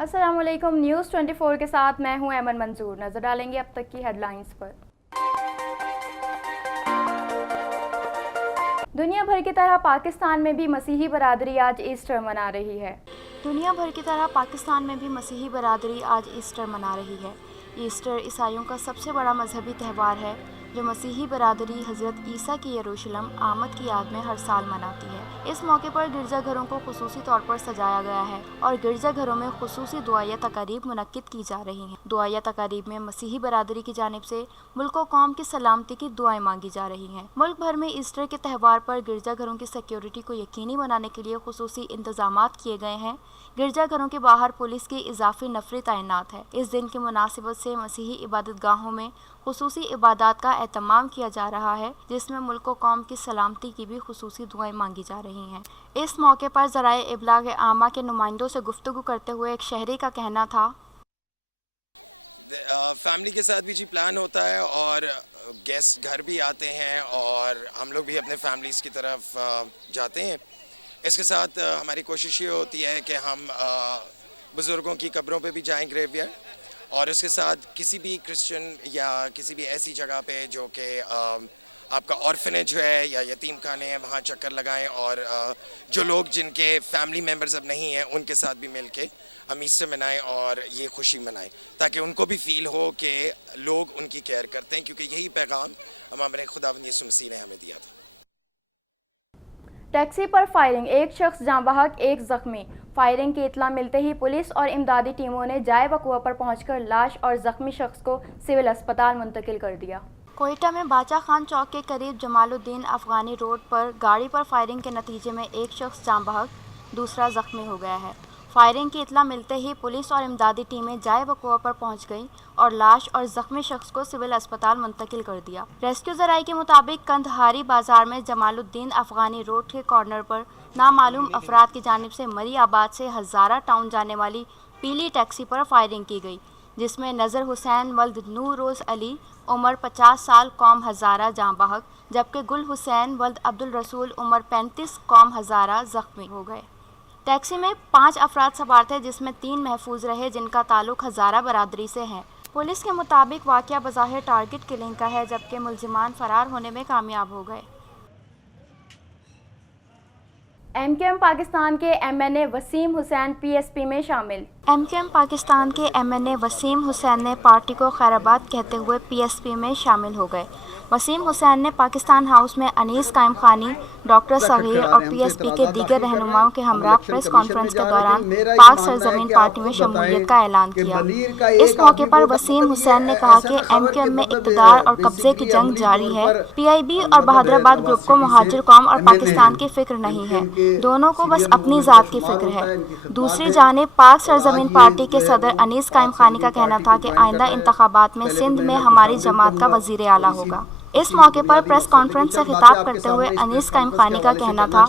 अस्सलामुअलैकुम। न्यूज़ 24 के साथ मैं हूं ऐमन मंजूर। नजर डालेंगे अब तक की हेडलाइंस पर। दुनिया भर की तरह पाकिस्तान में भी मसीही बरादरी आज ईस्टर मना रही है। दुनिया भर की तरह पाकिस्तान में भी मसीही बरादरी आज ईस्टर मना रही है। ईस्टर ईसाइयों का सबसे बड़ा मजहबी त्यौहार है जो मसीही बरादरी हज़रत ईसा की यरूशलेम आमद की याद में हर साल मनाती है। इस मौके पर गिरजाघरों को खुसूसी तौर पर सजाया गया है और गिरजाघरों में खुसूसी दुआया तकारीब मुनक्किद की जा रही हैं। दुआया तकारीब में मसीही बरादरी की जानिब से मुल्क और कौम की सलामती की दुआएं मांगी जा रही हैं। मुल्क भर में ईस्टर के त्यौहार पर गिरजाघरों की सिक्योरिटी को यकीनी बनाने के लिए खुसूसी इंतजामात किए गए हैं। गिरजाघरों के बाहर पुलिस की इजाफी नफरी तैनात है। इस दिन की मुनासिबत से मसीही इबादतगाहों में खुसूसी इबादत का एहतमाम किया जा रहा है, जिसमें मुल्क व कौम की सलामती की भी खुसूसी दुआएं मांगी जा रही हैं। इस मौके पर ज़राए इब्लाग आमा के नुमाइंदों से गुफ्तगू करते हुए एक शहरी का कहना था, फैमिली के साथ भी जी प्लान होता है और गेस्ट घर भी आते हैं और हम लोग भी अपने फैमिलीज़ की तरफ जाते हैं। इसके साथ हमारी कोशिश ये होती है कि हम बुज़ुर्गों की कब्रों पे भी जाएं, ग्रेवयार्ड, और उसके साथ किसी भी क्रिश्चियन या किसी भी ऐसी जगह पे जो कि आपका ऑर्फनेज है या यतीम खाने हैं, वहाँ चक्कर लगाएं और जो लोग जिनके फैमिली मेम्बर्स अब नहीं हैं उनके साथ भी मिल के हम ईस्टर मनाएं और ये खुशी मनाएं, ताकि उनको भी फील हो कि लोग उनकी केयर करते हैं, क्योंकि यही पैगाम हमारे खुदावंद यीशु मसीह ने हमें दिया था। टैक्सी पर फायरिंग, एक शख्स जाँ बहक, एक जख्मी। फायरिंग की इत्ला मिलते ही पुलिस और इमदादी टीमों ने जाए वकुआ पर पहुंचकर लाश और जख्मी शख्स को सिविल अस्पताल मुंतकिल कर दिया। कोयटा में बाचा खान चौक के करीब जमालुद्दीन अफगानी रोड पर गाड़ी पर फायरिंग के नतीजे में एक शख्स जाँ बहक, दूसरा जख्मी हो गया है। फायरिंग की इत्ला मिलते ही पुलिस और इमदादी टीमें जाए वकुआ पर पहुंच गईं और लाश और जख्मी शख्स को सिविल अस्पताल मुंतकिल कर दिया। रेस्क्यू ज़राए के मुताबिक कंदहारी बाजार में जमालुद्दीन अफगानी रोड के कॉर्नर पर नामालूम अफराद की जानिब से मरी आबाद से हज़ारा टाउन जाने वाली पीली टैक्सी पर फायरिंग की गई, जिसमें नज़र हुसैन वल्द नूर रोज़ अली उम्र 50 साल कौम हज़ारा जाँ बहक, जबकि गुल हुसैन वल्द अब्दुल रसूल उम्र 35 कौम हज़ारा जख्मी हो गए। टैक्सी में 5 अफराद सवार थे, जिसमें 3 महफूज रहे जिनका ताल्लुक हज़ारा बरादरी से है। पुलिस के मुताबिक वाक़या बज़ाहिर टारगेट किलिंग का है, जबकि मुलजिमान फ़रार होने में कामयाब हो गए। एमकेएम पाकिस्तान के एमएनए वसीम हुसैन पीएसपी में शामिल। एमकेएम पाकिस्तान के एमएनए वसीम हुसैन ने पार्टी को खैराबाद कहते हुए पीएसपी में शामिल हो गए। वसीम हुसैन ने पाकिस्तान हाउस में अनीस कायम खानी, डॉक्टर सगीर और पीएसपी के दीगर रहनुमाओं के हमरा प्रेस कॉन्फ्रेंस के दौरान पाक सरजमीन पार्टी में शमूलियत का ऐलान किया। इस मौके पर वसीम हुसैन ने कहा कि एमकेएम में इक़्तिदार और कब्जे की जंग जारी है। पीआईबी और बहादुराबाद ग्रुप को मुहाजिर कौम और पाकिस्तान की फिक्र नहीं है, दोनों को बस अपनी ज़ात की फिक्र है। दूसरी जानिब पाक सरजमीन पार्टी के सदर अनीस कायम खानी का कहना था कि आइंदा इंतखाबात में सिंध में हमारी जमात का वज़ीर आला होगा। इस मौके पर प्रेस कॉन्फ्रेंस से खिताब करते हुए अनीस कायम खानी का कहना था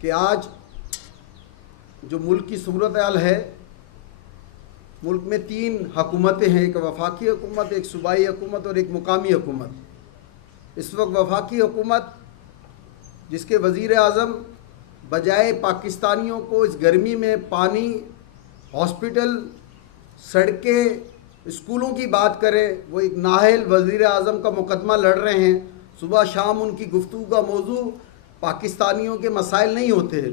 कि आज जो मुल्क की सूरत हाल है, मुल्क में 3 हुकूमतें हैं, एक वफाकी हुकूमत, एक सूबाई हुकूमत और एक मुकामी हुकूमत। इस वक्त वफाकी हुकूमत, जिसके वज़ीर आज़म बजाय पाकिस्तानियों को इस गर्मी में पानी, हॉस्पिटल, सड़कें, स्कूलों की बात करें, वो एक नाहल वज़ीर आज़म का मुकदमा लड़ रहे हैं। सुबह शाम उनकी गुफ्तगू का मौजू पाकिस्तानियों के मसाइल नहीं होते हैं,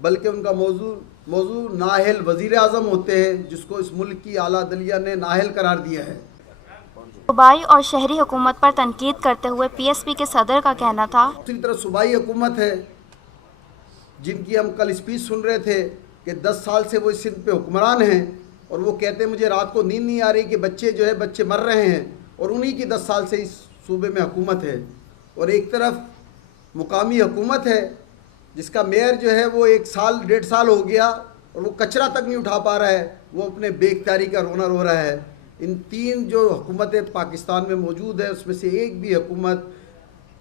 बल्कि उनका मौजू नाहल वज़ीर आज़म होते हैं, जिसको इस मुल्क की आला दलिया ने नाहल करार दिया है। सूबाई और शहरी हुकूमत पर तनकीद करते हुए पीएसपी के सदर का कहना था, दूसरी तरफ सूबाई हुकूमत है, जिनकी हम कल स्पीच सुन रहे थे कि 10 साल से वो इस सिंध पे हुक्मरान हैं, और वो कहते हैं मुझे रात को नींद नहीं आ रही कि बच्चे मर रहे हैं, और उन्हीं की 10 साल से इस सूबे में हुकूमत है। और एक तरफ मुकामी हुकूमत है, जिसका मेयर जो है वो 1 साल 1.5 साल हो गया और वो कचरा तक नहीं उठा पा रहा है, वो अपने बेइख्तियारी का रोना रो रहा है। इन 3 जो हुकूमतें पाकिस्तान में मौजूद है, उसमें से एक भी हुकूमत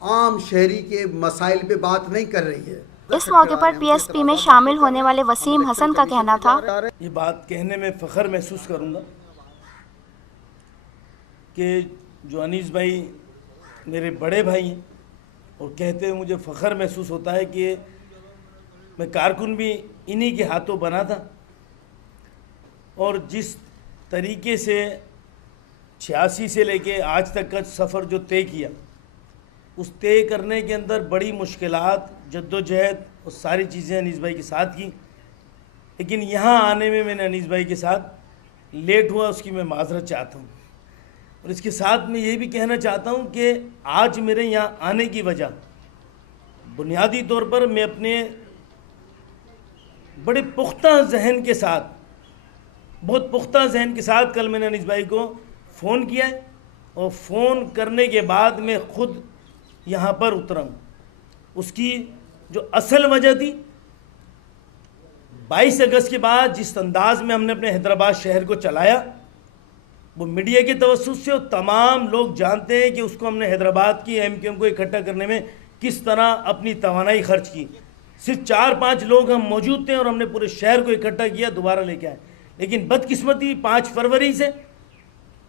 आम शहरी के मसाइल पे बात नहीं कर रही है। इस मौके पर पीएसपी में शामिल होने वाले वसीम हसन का कहना था, ये बात कहने में फ़ख्र महसूस करूँगा कि जो अनीस भाई मेरे बड़े भाई हैं, और कहते हुए मुझे फ़ख्र महसूस होता है कि मैं कारकुन भी इन्हीं के हाथों बना था। और जिस तरीके से 86 से लेके आज तक का सफ़र जो तय किया, उस तय करने के अंदर बड़ी मुश्किलात, जद्दोजहद और सारी चीज़ें अनीस भाई के साथ की। लेकिन यहाँ आने में मैंने अनीस भाई के साथ लेट हुआ, उसकी मैं माजरत चाहता हूँ। और इसके साथ मैं ये भी कहना चाहता हूँ कि आज मेरे यहाँ आने की वजह बुनियादी तौर पर मैं अपने बड़े पुख्ता जहन के साथ, बहुत पुख्ता जहन के साथ कल मैंने अनीस भाई को फ़ोन किया है और फ़ोन करने के बाद मैं ख़ुद यहाँ पर उतरा हूँ। उसकी जो असल वजह थी, 22 अगस्त के बाद जिस अंदाज में हमने अपने हैदराबाद शहर को चलाया, वो मीडिया के तवज्जुह से, और तमाम लोग जानते हैं कि उसको हमने हैदराबाद की एमक्यूएम को इकट्ठा करने में किस तरह अपनी तवानाई खर्च की। सिर्फ 4-5 लोग हम मौजूद थे और हमने पूरे शहर को इकट्ठा किया, दोबारा लेके आए। लेकिन बदकिस्मती 5 फरवरी से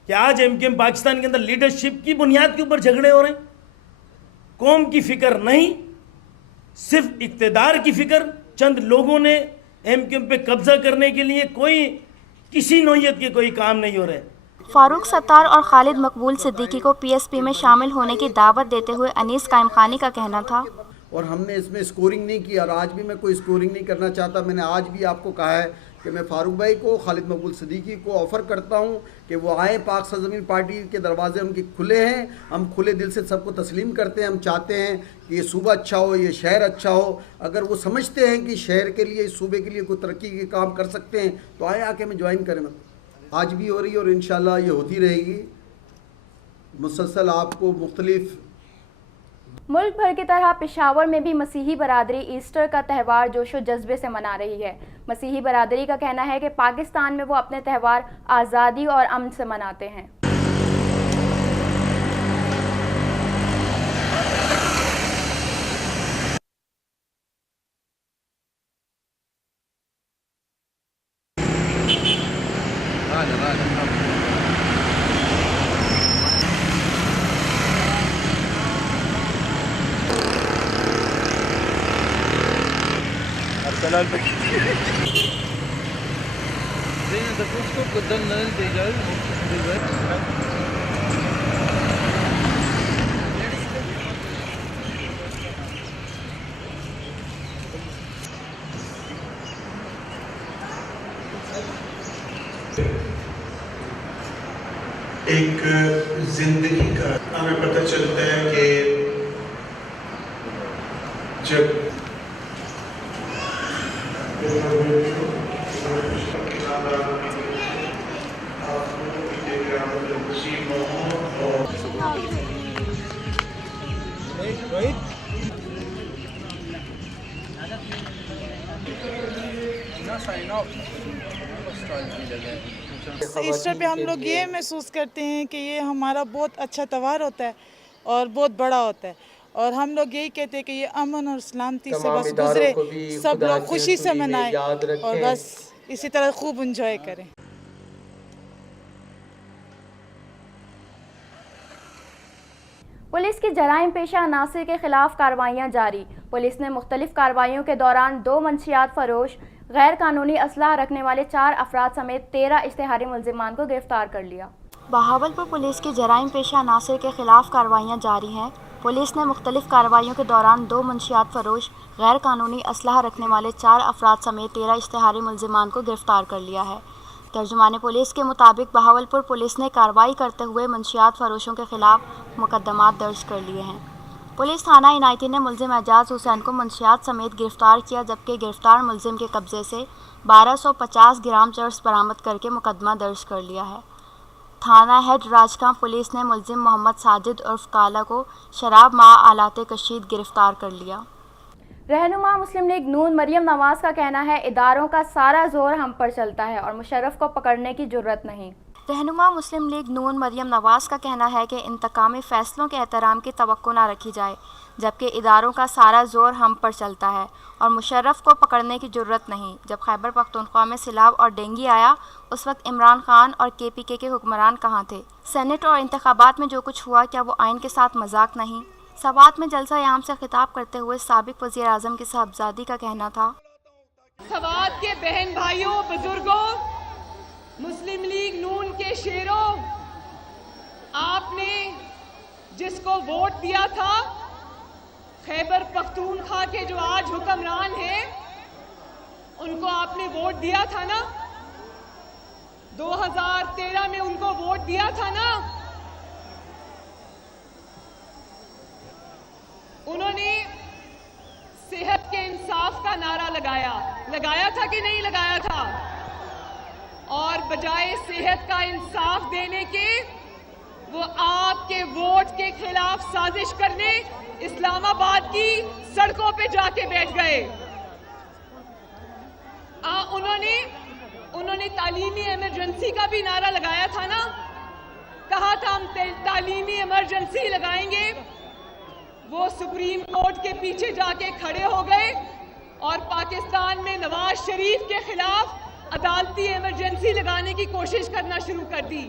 कि आज एमक्यूएम पाकिस्तान के अंदर लीडरशिप की बुनियाद के ऊपर झगड़े हो रहे हैं। कौम की फ़िक्र नहीं, सिर्फ इक़्तिदार की फ़िक्र। चंद लोगों ने एमक्यूएम पे कब्ज़ा करने के लिए कोई किसी नौयत के कोई काम नहीं हो रहे। फारूक सत्तार और खालिद मकबूल सिद्दीकी को पीएसपी में शामिल होने की दावत देते हुए अनीस कायम खानी का कहना था, और हमने इसमें स्कोरिंग नहीं की और आज भी मैं कोई स्कोरिंग नहीं करना चाहता। मैंने आज भी आपको कहा है कि मैं फारूक भाई को, खालिद मकबूल सिद्दीकी को ऑफ़र करता हूं कि वो आए। पाक सरज़मीन पार्टी के दरवाजे उनके खुले हैं, हम खुले दिल से सबको तस्लीम करते हैं। हम चाहते हैं कि ये सूबा अच्छा हो, ये शहर अच्छा हो। अगर वो समझते हैं कि शहर के लिए, इस सूबे के लिए कोई तरक्की के काम कर सकते हैं तो आए, आके हमें ज्वाइन करें। आज भी हो रही है और इंशाल्लाह ये होती रहेगी मुसलसल। आपको मुख्तलिफ मुल्क भर की तरह पेशावर में भी मसीही बरादरी ईस्टर का त्यौहार जोशो जज्बे से मना रही है। मसीही बरादरी का कहना है कि पाकिस्तान में वो अपने त्यौहार आज़ादी और अमन से मनाते हैं। एक जिंदगी का हमें पता चलता है कि जब ईस्टर पे हम लोग ये महसूस करते हैं कि ये हमारा बहुत अच्छा त्यौहार होता है और बहुत बड़ा होता है, और हम लोग यही कहते हैं कि ये अमन और सलामती से बस गुजरे, सब लोग खुशी से मनाएं और बस इसी तरह खूब इंजॉय करें। पुलिस की जराइम पेशा अनासिर के खिलाफ कार्रवाइयां जारी। पुलिस ने मुख्तलिफ कार्रवाइयों के दौरान 2 मंशियात फरोश, गैर कानूनी असलाह रखने वाले 4 अफराद समेत 13 इश्तिहारी मुलजिमान को गिरफ्तार कर लिया। बहावलपुर पुलिस की जराइम पेशा अनासिर के खिलाफ कार्रवाइयाँ जारी हैं। पुलिस ने मुख्तलिफ कार्रवाइयों के दौरान 2 मंशियात फरोश, गैर कानूनी असलाह रखने वाले 4 अफराद समेत 13 इश्तिहारी मुलजिमान को गिरफ्तार कर लिया है। तर्जुमाने पुलिस के मुताबिक बहावलपुर पुलिस ने कार्रवाई करते हुए मंशियात फरोशों के खिलाफ मुकदमात दर्ज कर लिए हैं। पुलिस थाना इनायती ने मुलजिम एजाज हुसैन को मंशियात समेत गिरफ्तार किया, जबकि गिरफ्तार मुलजिम के कब्जे से 1250 ग्राम चरस बरामद करके मुकदमा दर्ज कर लिया है। थाना हेड राजकां पुलिस ने मुलजिम मोहम्मद साजिद उर्फ काला को शराब मा आलाते कशीद गिरफ्तार कर लिया। रहनुमा मुस्लिम लीग नून मरियम नवाज का कहना है, इदारों का सारा जोर हम पर चलता है और मुशर्रफ को पकड़ने की जरूरत नहीं। रहनुमा मुस्लिम लीग नून मरियम नवाज का कहना है कि इंतकामी फ़ैसलों के एहतराम की तवक्को ना रखी जाए, जबकि इदारों का सारा जोर हम पर चलता है और मुशर्रफ को पकड़ने की ज़रूरत नहीं। जब खैबर पख्तूनख्वा में सिलाब और डेंगू आया, उस वक्त इमरान खान और KPK के हुक्मरान कहाँ थे? सेनेट और इंतखाबात में जो कुछ हुआ, क्या वो आइन के साथ मजाक नहीं? सवात में जलसा याम से खिताब करते हुए साबिक वज़ीर आज़म की साहबजादी का कहना था, सवात के बहन भाइयों, बुजुर्गों, मुस्लिम लीग नून के शेरों, आपने जिसको वोट दिया था, खैबर पख्तूनख्वा के जो आज हुक्मरान हैं, उनको आपने वोट दिया था ना? 2013 में उनको वोट दिया था ना? उन्होंने सेहत के इंसाफ का नारा लगाया था कि नहीं लगाया था? और बजाय सेहत का इंसाफ देने के वो आपके वोट के खिलाफ साजिश करने इस्लामाबाद की सड़कों पे जाके बैठ गए। उन्होंने तालीमी इमरजेंसी का भी नारा लगाया था ना? कहा था हम तालीमी इमरजेंसी लगाएंगे। वो सुप्रीम कोर्ट के पीछे जाके खड़े हो गए और पाकिस्तान में नवाज शरीफ के खिलाफ अदालती इमरजेंसी लगाने की कोशिश करना शुरू कर दी।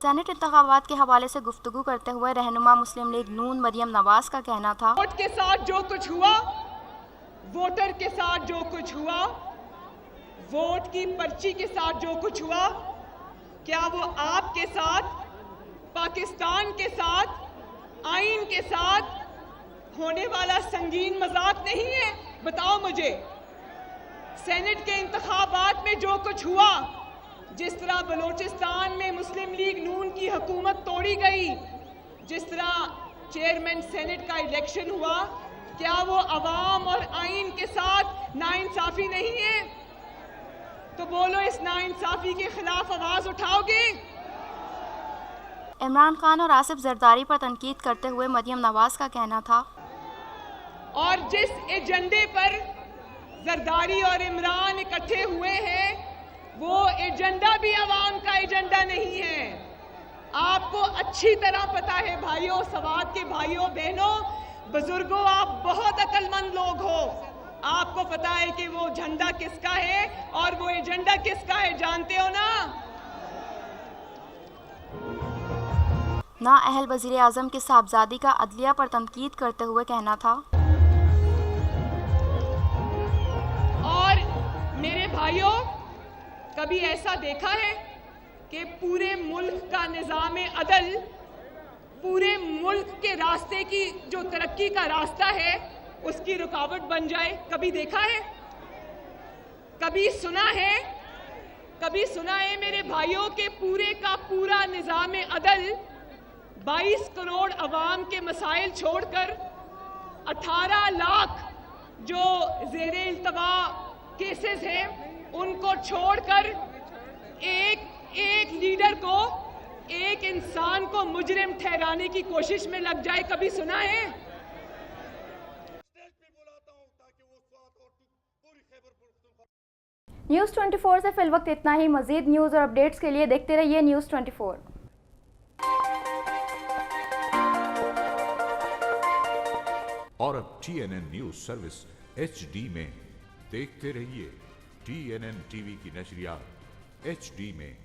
सेनेट इंतखाबात के हवाले से गुफ्तगू करते हुए रहनुमा मुस्लिम लीग नून मरियम नवाज का कहना था, वोट के साथ जो कुछ हुआ, वोटर के साथ जो कुछ हुआ, वोट की पर्ची के साथ जो कुछ हुआ, क्या वो आपके साथ, पाकिस्तान के साथ, आइन के साथ होने वाला संगीन मजाक नहीं है? बताओ मुझे। सेनेट के इंतखाबात में जो कुछ हुआ, जिस तरह बलूचिस्तान में मुस्लिम लीग नून की हुकूमत तोड़ी गई, जिस तरह चेयरमैन सेनेट का इलेक्शन हुआ, क्या वो अवाम और आइन के साथ नाइंसाफी नहीं है? तो बोलो, इस नाइंसाफी के खिलाफ आवाज उठाओगे? इमरान खान और आसिफ जरदारी पर तनकीद करते हुए मरियम नवाज का कहना था, और जिस एजेंडे पर जरदारी और इमरान इकट्ठे हुए हैं, वो एजेंडा भी अवाम का एजेंडा नहीं है। आपको अच्छी तरह पता है भाइयों, सवात के भाइयों बहनों, बुजुर्गों, आप बहुत अक्लमंद लोग हो। आपको पता है कि वो झंडा किसका है और वो एजेंडा किसका है, जानते हो ना? नाअहल वज़ीर आज़म की साहबजादी का अदलिया पर तनकीद करते हुए कहना था, और मेरे भाइयों, कभी ऐसा देखा है कि पूरे मुल्क का निज़ाम अदल, पूरे मुल्क के रास्ते की जो तरक्की का रास्ता है, उसकी रुकावट बन जाए? कभी देखा है? कभी सुना है? कभी सुना है मेरे भाइयों के पूरे का पूरा निज़ाम अदल 22 करोड़ अवाम के मसाइल छोड़कर 18 लाख जो ज़ेरे इल्तवा केसेस हैं, उनको छोड़कर एक लीडर को, एक इंसान को मुजरिम ठहराने की कोशिश में लग जाए? कभी सुना है? न्यूज़ 24 से फिल वक्त इतना ही। मजीद न्यूज़ और अपडेट्स के लिए देखते रहिए न्यूज़ 24। और अब TNN न्यूज सर्विस HD में देखते रहिए। TNN टीवी की नशरियात HD में।